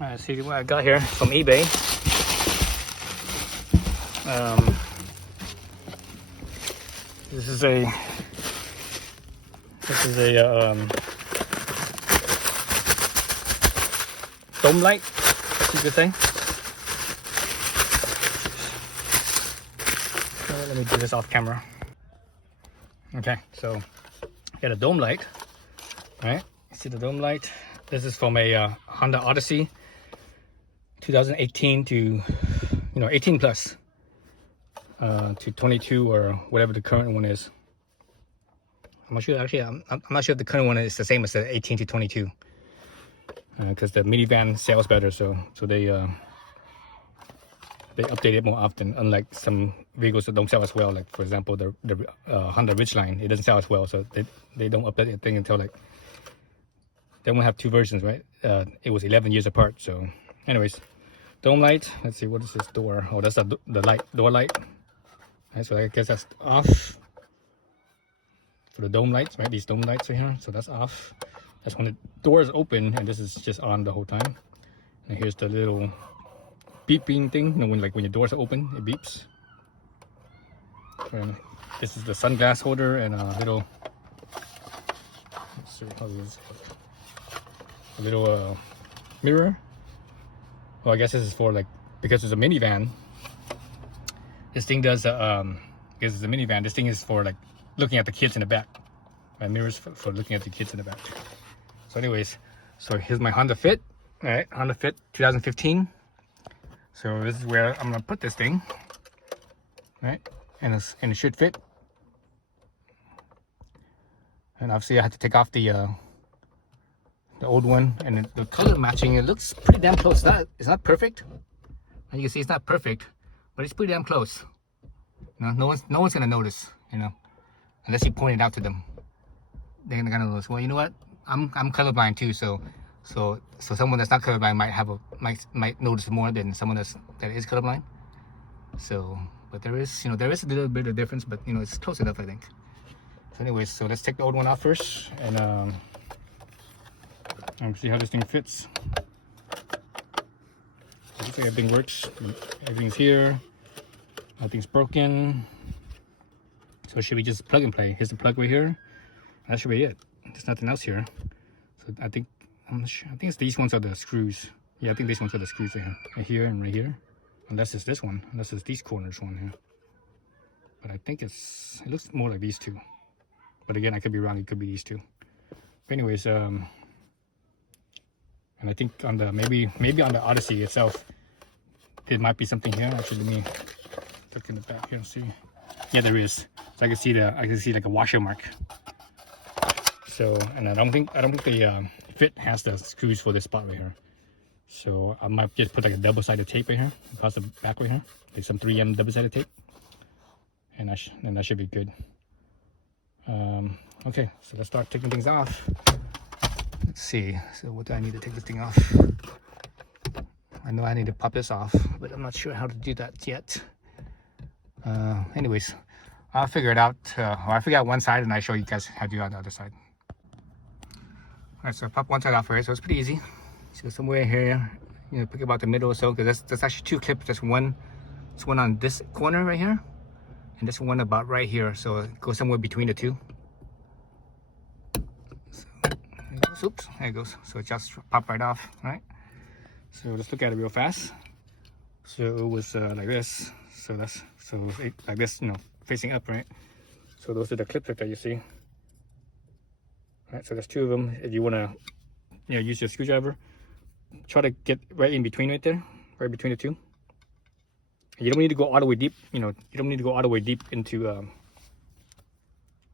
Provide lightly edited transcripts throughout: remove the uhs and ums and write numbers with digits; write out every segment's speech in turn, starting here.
Let's see what I got here from eBay. This is a dome light, you could say. Let me do this off camera. Okay, so got a dome light, right? You see the dome light? This is from a Honda Odyssey, 2018 to 18 plus to 22 or whatever the current one is. I'm not sure. Actually, I'm not sure if the current one is the same as the 18 to 22, because the minivan sells better, so they update it more often. Unlike some vehicles that don't sell as well, like for example the Honda Ridgeline, it doesn't sell as well, so they don't update the thing until like they won't have two versions, right? It was 11 years apart. So, anyways, dome light. Let's see, what is this door? Oh, that's the light, door light. Right, so I guess that's off for the dome lights, right? These dome lights right here. So that's off. That's when the door is open, and this is just on the whole time. And here's the little beeping thing. When your doors are open, it beeps. And this is the sunglass holder and a little. Let's see how this is. A little mirror. Well, I guess this is for because it's a minivan. This thing does because it's a minivan. This thing is for looking at the kids in the back. My mirrors for looking at the kids in the back. So, anyways, so here's my Honda Fit. All right, Honda Fit 2015. So this is where I'm gonna put this thing. Right, and it should fit. And obviously, I had to take off the old one, and the color matching, it looks pretty damn close. It's not perfect, and you can see it's not perfect, but it's pretty damn close. No one's gonna notice, unless you point it out to them. They're gonna notice. Well, you know what? I'm colorblind too, so someone that's not colorblind might notice more than someone that is colorblind. So, but there is a little bit of difference, but it's close enough, I think. So, anyways, so let's take the old one off first, and see how this thing fits. Looks like everything works. Everything's here. Nothing's broken. So it should be just plug and play. Here's the plug right here. That should be it. There's nothing else here. So I'm not sure. I think it's these ones are the screws. Yeah, I think these ones are the screws right here. Right here and right here. Unless it's this one. Unless it's these corners one here. But I think it looks more like these two. But again, I could be wrong. It could be these two. But anyways, and I think on the maybe on the Odyssey itself, there might be something here. Actually, let me look in the back here and see. Yeah, there is. So I can see like a washer mark. So, and I don't think the Fit has the screws for this spot right here. So I might just put like a double-sided tape right here across the back right here, like some 3M double-sided tape, and that should be good. Okay, so let's start taking things off. Let's see. So what do I need to take this thing off? I know I need to pop this off, but I'm not sure how to do that yet. Anyways, I'll figure it out. I'll figure out one side, and I show you guys how to do it on the other side. All right, so I pop one side off here, so it's pretty easy. So somewhere here, pick about the middle or so, because that's actually two clips. There's one on this corner right here, and this one about right here. So it goes somewhere between the two. So, there it goes. Oops, there it goes. So it just pop right off, right? So let's look at it real fast. So it was like this. So like this, facing up, right? So those are the clips that you see. Right, so there's two of them. If you want to, use your screwdriver, try to get right in between right there, right between the two. You don't need to go all the way deep. You don't need to go all the way deep into,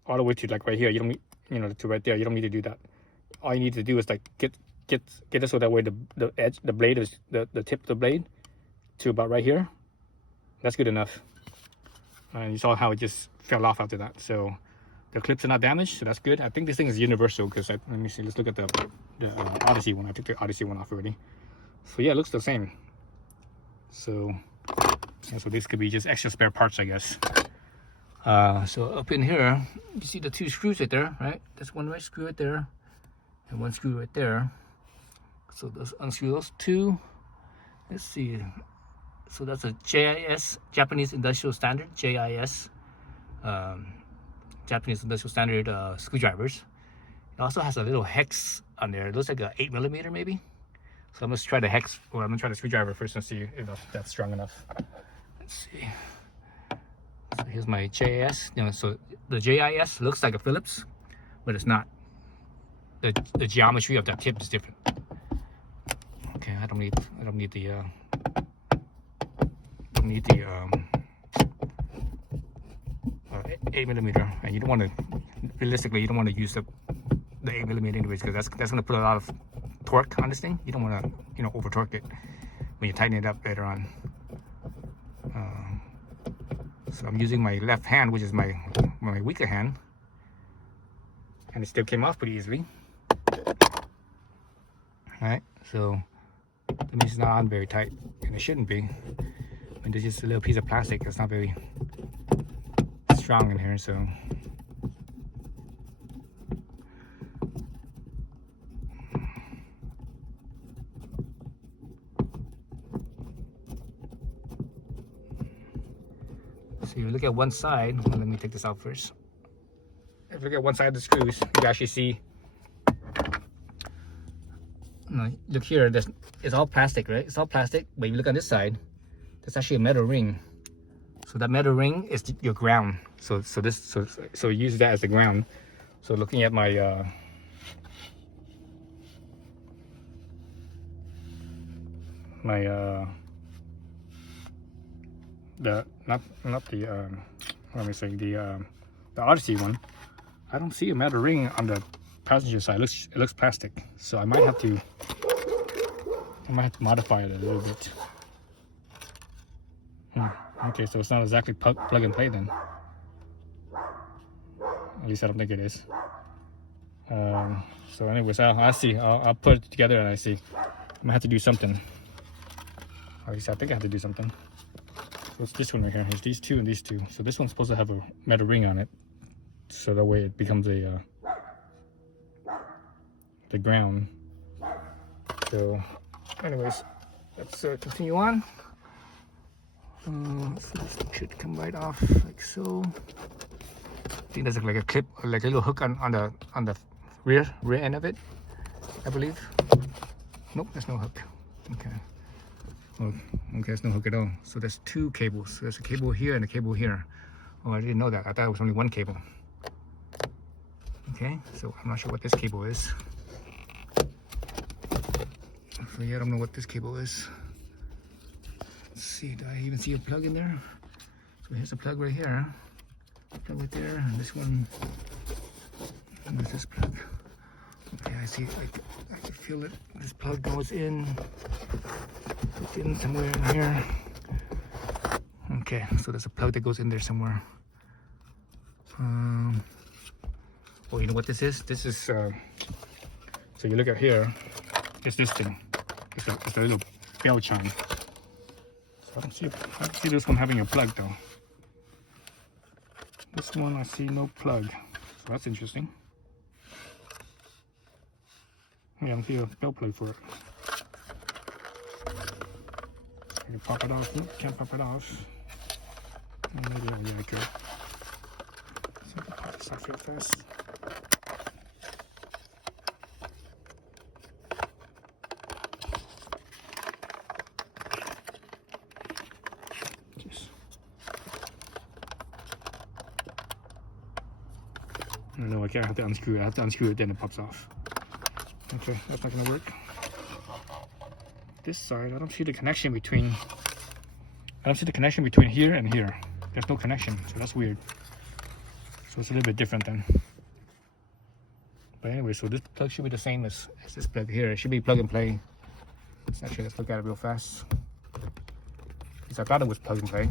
all the way to like right here. You don't need, to right there. You don't need to do that. All you need to do is like get it so that way the edge, the blade is the tip of the blade to about right here. That's good enough. And you saw how it just fell off after that. So the clips are not damaged, so that's good. I think this thing is universal because let me see. Let's look at the Odyssey one. I took the Odyssey one off already. So yeah, it looks the same. So this could be just extra spare parts, I guess. So up in here, you see the two screws right there, right? There's one screw right there, and one screw right there. So let's unscrew those two. Let's see. So that's a JIS, Japanese Industrial Standard, JIS, Japanese Industrial Standard screwdrivers. It also has a little hex on there. It looks like a 8mm maybe. So I'm gonna try the hex, or I'm gonna try the screwdriver first and see if that's strong enough. Let's see. So here's my JIS. You know, so the JIS looks like a Phillips, but it's not. The geometry of that tip is different. Okay, I don't need the 8mm, and you don't want to, realistically, you don't want to use the 8mm anyways, because that's going to put a lot of torque on this thing. You don't want to, you know, over torque it when you tighten it up later on. So I'm using my left hand, which is my weaker hand, and it still came off pretty easily. All right, so that means it's not on very tight, and it shouldn't be. I mean, there's just a little piece of plastic that's not very strong in here, so. So you look at one side. Well, let me take this out first. If you look at one side of the screws, you can actually see. No, look here. It's all plastic, right? It's all plastic. But if you look on this side, there's actually a metal ring. So that metal ring is your ground. So use that as the ground. So looking at my the Odyssey one, I don't see a metal ring on the passenger side. It looks plastic. So I might have to modify it a little bit. Okay, so it's not exactly plug and play then. At least I don't think it is. So anyways, I'll see. I'll put it together and I see. I'm gonna have to do something. At least I think I have to do something. What's this one right here? There's these two and these two. So this one's supposed to have a metal ring on it, so that way it becomes the ground. So anyways, let's continue on. So this should come right off like so. I think there's like a clip, like a little hook on the rear end of it, I believe. Nope, there's no hook. Okay. Oh, okay, there's no hook at all. So there's two cables. So there's a cable here and a cable here. Oh, I didn't know that. I thought it was only one cable. Okay, so I'm not sure what this cable is. So yeah, I don't know what this cable is. Let's see, do I even see a plug in there? So here's a plug right here. Plug right there, and this one. And there's this plug. Okay, I see, I can feel it. This plug goes in. Somewhere in here. Okay, so there's a plug that goes in there somewhere. Oh, you know what this is? This is, so you look at here, it's this thing. It's a little bell chime. So I don't see this one having a plug though. This one I see no plug. So that's interesting. Yeah, I don't see a bell plug for it. I can pop it off. Can't pop it off. Maybe, yeah, I could. So I can pop this off real fast. Jeez. No, I can't. I have to unscrew it. I have to unscrew it, then it pops off. Okay, that's not gonna work. This side, I don't see the connection between. I don't see the connection between here and here. There's no connection, so that's weird. So it's a little bit different then. But anyway, so this plug should be the same as this plug here. It should be plug and play. So actually, let's look at it real fast. Because I thought it was plug and play.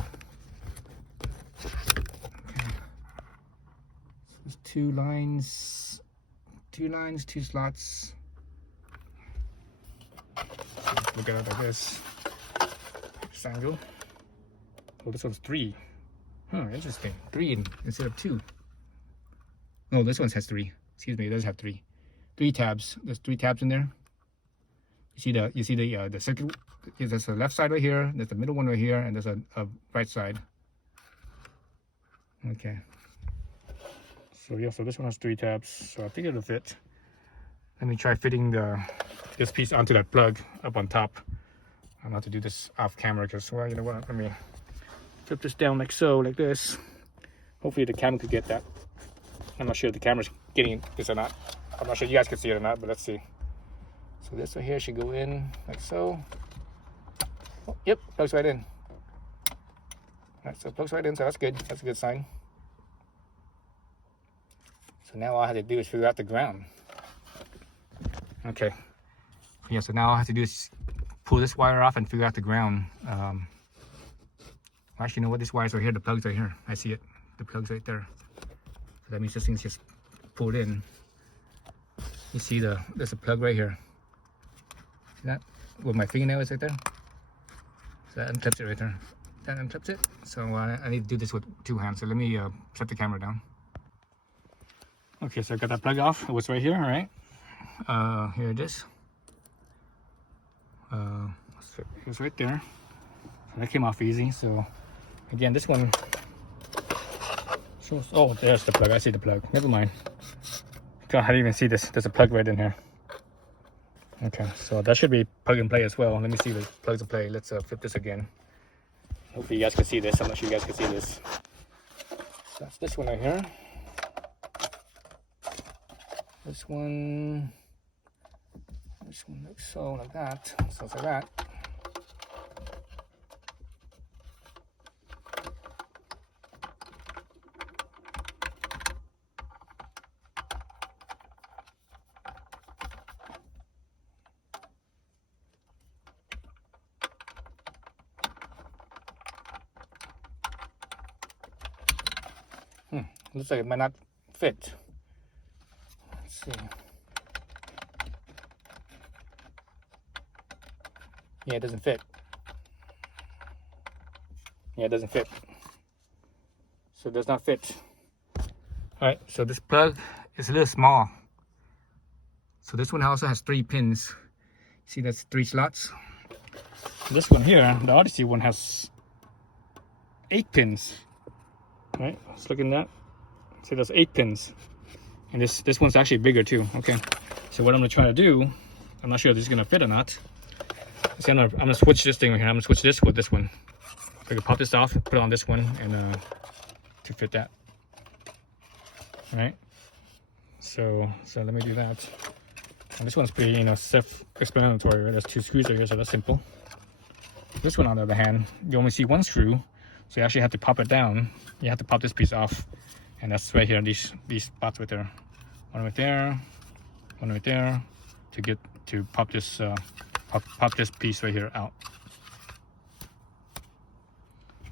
Okay. So there's two lines, two slots. Look at it like this. This angle. Oh, this one's 3. Interesting. 3 instead of 2. No, this one has 3. Excuse me, it does have 3. 3 tabs. There's 3 tabs in there. You see the circuit. There's a left side right here. There's the middle one right here, and there's a right side. Okay. So yeah, so this one has 3 tabs. So I think it'll fit. Let me try fitting this piece onto that plug up on top. I'm about to do this off camera because, well, you know what? Let me flip this down like so, like this. Hopefully the camera could get that. I'm not sure if the camera's getting this or not. I'm not sure you guys can see it or not, but let's see. So this right here should go in like so. Oh, yep, plugs right in. All right, so it plugs right in, so that's good. That's a good sign. So now all I have to do is figure out the ground. Okay. Yeah, so now all I have to do is pull this wire off and figure out the ground. Actually, you know what? This wire's right here. The plug's right here. I see it. The plug's right there. So that means this thing's just pulled in. You see there's a plug right here. See that? Where my fingernail is right there. So that unclips it right there. That unclips it. So I need to do this with 2 hands. So let me set the camera down. Okay, so I got that plug off. It was right here, all right? Here it is. So it was right there. So that came off easy. So again, this one shows. Oh, there's the plug. I see the plug. Never mind. God, I didn't even see this. There's a plug right in here. Okay, so that should be plug and play as well. Let me see the plugs and play. Let's flip this again. Hopefully you guys can see this. I'm not sure you guys can see this. So that's this one right here. This one like so, like that. So it's like that. Looks like it might not fit. Let's see. Yeah, it doesn't fit. Yeah, it doesn't fit. So it does not fit. Alright, so this plug is a little small. So this one also has 3 pins. See, that's 3 slots. This one here, the Odyssey one, has 8 pins. Right, let's look at that. See, there's 8 pins. And this one's actually bigger too. Okay, so what I'm gonna try to do, I'm not sure if this is gonna fit or not. See, I'm gonna switch this thing right here. I'm gonna switch this with this one. So I can pop this off, put it on this one, and to fit that. All right. So let me do that. And this one's pretty, you know, self-explanatory. Right? There's 2 screws right here, so that's simple. This one, on the other hand, you only see 1 screw, so you actually have to pop it down. You have to pop this piece off, and that's right here. These spots right there. One right there, one right there, to pop this pop this piece right here out.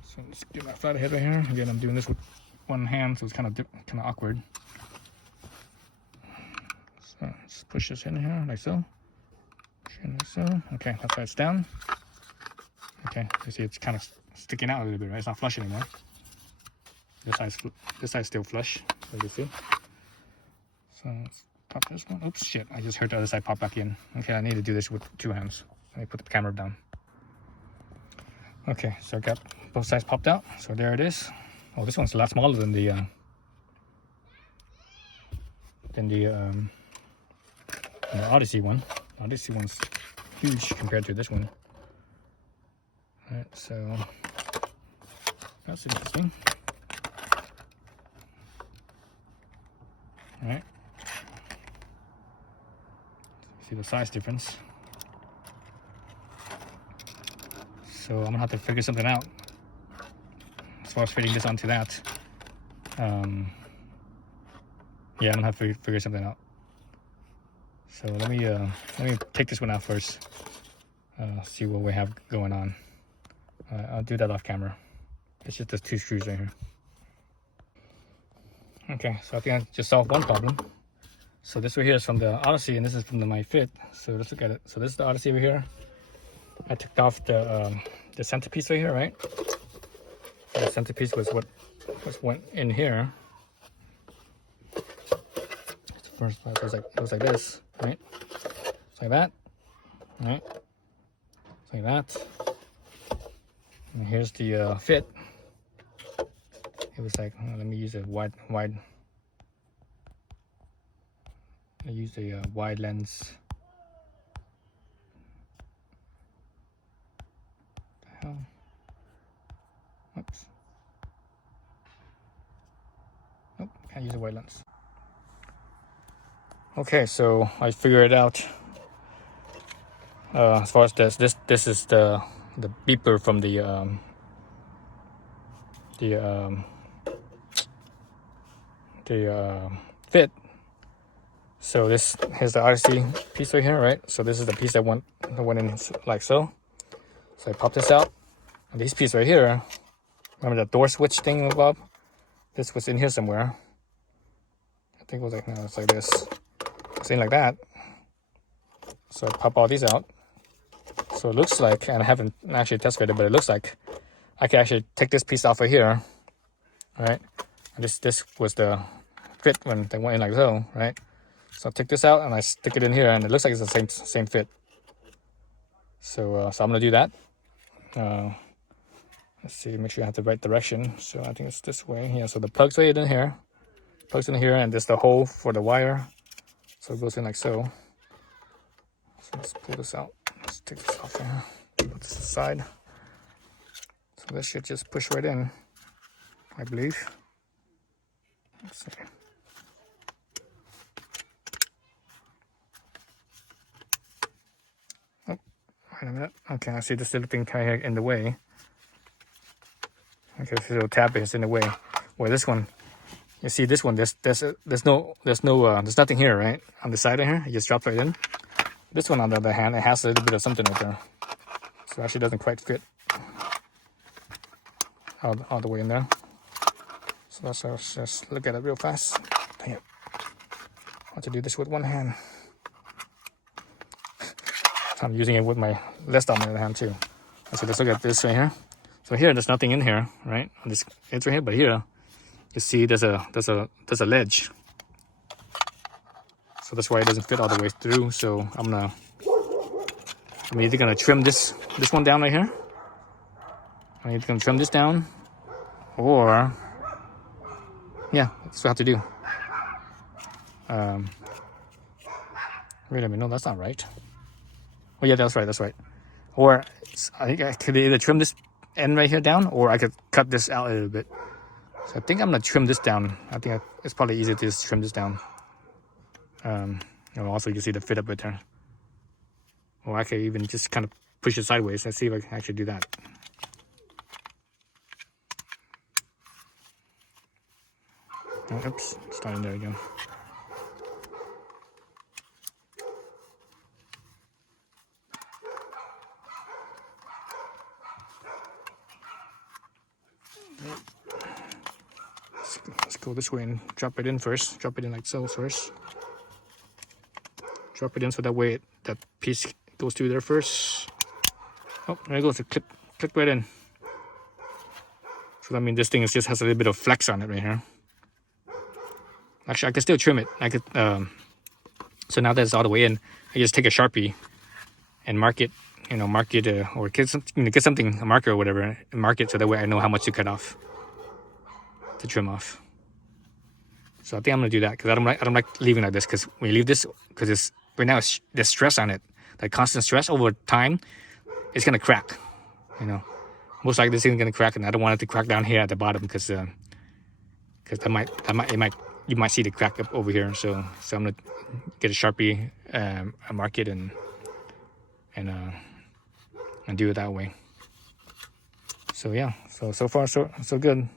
So let's get my flat head right here. Again, I'm doing this with 1 hand, so it's kind of awkward. So let's push this in here like so. Push in like so. Okay, that's why it's down. Okay, you see it's kind of sticking out a little bit, right? It's not flush anymore. This side's still flush, as you see. So let's pop this one. Oops, shit! I just heard the other side pop back in. Okay, I need to do this with 2 hands. Let me put the camera down. Okay, so I got both sides popped out. So there it is. Oh, this one's a lot smaller than the Odyssey one. Odyssey one's huge compared to this one. All right, so that's interesting. All right. See the size difference. So I'm gonna have to figure something out as far as fitting this onto that. Yeah, I'm gonna have to figure something out. So let me take this one out first. See what we have going on. I'll do that off camera. It's just those 2 screws right here. Okay, so I think I just solved one problem. So this right here is from the Odyssey, and this is from the FIT. So let's look at it. So this is the Odyssey over here. I took off the centerpiece right here, right? So the centerpiece was what went in here. The first part was like, it was like this, right? It's like that. All right, like that. And here's the fit. It was like, let me use a wide. I use a wide lens. What the hell? Oops. Nope, can't use a wide lens. Okay, so I figured it out. As far as this is the beeper from the fit. So here's the Odyssey piece right here, right? So this is the piece that went in like so. So I pop this out, and this piece right here, remember the door switch thing above? This was in here somewhere. I think it was like, no, it's like this. It's in like that. So I pop all these out. So it looks like, and I haven't actually test fitted, but it looks like I can actually take this piece off of here, right? And this was the fit when they went in like so, right? So I take this out and I stick it in here, and it looks like it's the same fit. So so I'm gonna do that. Let's see, make sure I have the right direction. So I think it's this way. Yeah. So the plug's right in here. Plugs in here, and there's the hole for the wire. So it goes in like so. So let's pull this out. Let's take this off here. Put this aside. So this should just push right in, I believe. Let's see. Oh, wait a minute. Okay, I see this little thing kind of in the way. Okay, this little tab is in the way. Well, this one, you see this one, there's nothing here, right? On the side of here, it just drops right in. This one, on the other hand, it has a little bit of something right there. So it actually doesn't quite fit all the way in there. So let's just look at it real fast. Dang it. I want to do this with one hand. I'm using it with my left arm in the hand too. So let's look at this right here. So here, there's nothing in here, right? On this edge right here, but here, you see there's a ledge. So that's why it doesn't fit all the way through. So I'm either gonna trim this one down right here. I'm either gonna trim this down, or yeah, that's what I have to do. Wait a minute, no, that's not right. Oh yeah, that's right. Or I think I could either trim this end right here down, or I could cut this out a little bit. So I think I'm gonna trim this down. I think it's probably easier to just trim this down. Also you see the fit up right there. Or I could even just kind of push it sideways. Let's see if I can actually do that. Oh, oops, starting there again. Let's go this way and drop it in first. Drop it in like so first. Drop it in so that way that piece goes through there first. Oh, there it goes. It click right in. So that means this thing just has a little bit of flex on it right here. Actually, I can still trim it. I could. So now that it's all the way in, I just take a Sharpie and mark it. Or get something, a marker or whatever, and mark it so that way I know how much to cut off, to trim off. So I think I'm gonna do that because I don't like leaving like this, because when you leave this, because it's right now there's stress on it, like constant stress over time, it's gonna crack. Most likely this thing's gonna crack, and I don't want it to crack down here at the bottom because you might see the crack up over here. So I'm gonna get a Sharpie, mark it and do it that way. So yeah, so far so good.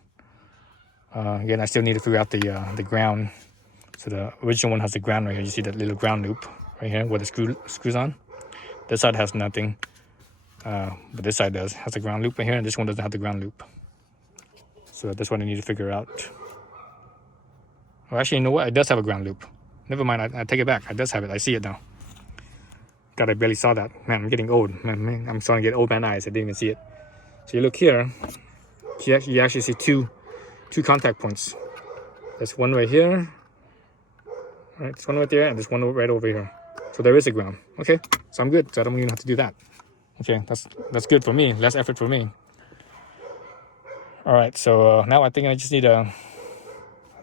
Again, I still need to figure out the ground. So the original one has the ground right here. You see that little ground loop right here where the screws on. This side has nothing, but this side has a ground loop right here, and this one doesn't have the ground loop. So that's what I need to figure out. Well, actually, you know what? It does have a ground loop. Never mind, I take it back. It does have it. I see it now. God, I barely saw that. Man, I'm getting old. Man, I'm starting to get old man eyes. I didn't even see it. So you look here. You actually see two contact points. There's one right here. Right, there's one right there, and there's one right over here. So there is a ground. Okay, so I'm good. So I don't even have to do that. Okay, that's good for me. Less effort for me. All right, so now I think I just need a.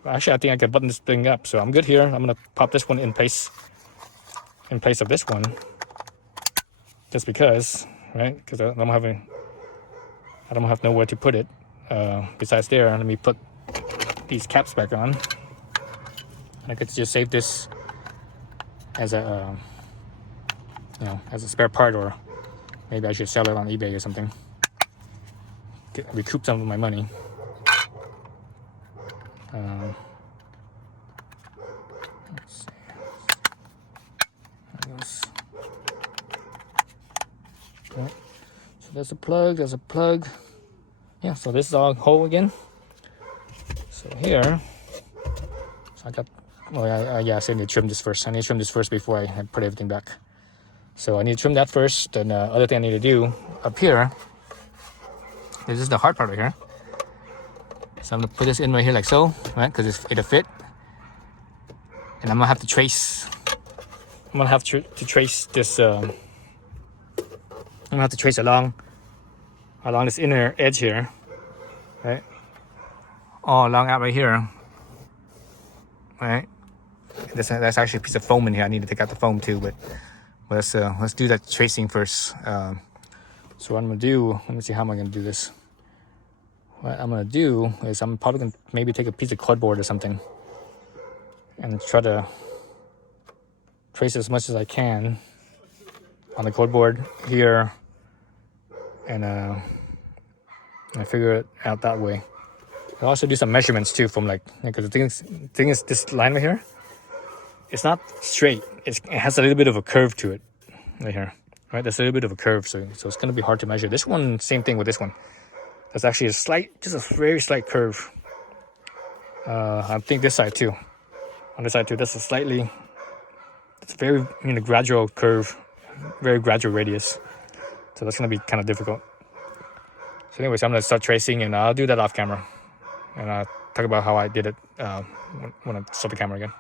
Actually, I think I can button this thing up. So I'm good here. I'm gonna pop this one in place of this one, just because, right? Because I don't have nowhere to put it. Besides there, let me put these caps back on. And I could just save this as a, as a spare part, or maybe I should sell it on eBay or something. Recoup some of my money. Let's see. Okay. So there's a plug. Yeah, so this is all whole again. So here, so I got, I said I need to trim this first. I need to trim this first before I put everything back. So I need to trim that first. Then other thing I need to do up here, this is the hard part right here. So I'm gonna put this in right here like so, right? Because it'll fit. And I'm gonna have to trace. I'm gonna have to trace this. I'm gonna have to trace along this inner edge here, right? All along out right here, right? That's actually a piece of foam in here. I need to take out the foam too, but let's do that tracing first. So what I'm gonna do, let me see how am I gonna do this. What I'm gonna do is I'm probably gonna maybe take a piece of cardboard or something and try to trace as much as I can on the cardboard here, and I figure it out that way. I'll also do some measurements too from because the thing is this line right here, it's not straight. It has a little bit of a curve to it right here, right? There's a little bit of a curve, so it's gonna be hard to measure. This one, same thing with this one. There's actually just a very slight curve. I think this side too. On this side too, it's a very gradual curve, very gradual radius. So that's gonna be kind of difficult. So anyways, I'm gonna start tracing, and I'll do that off camera, and I'll talk about how I did it when I start the camera again.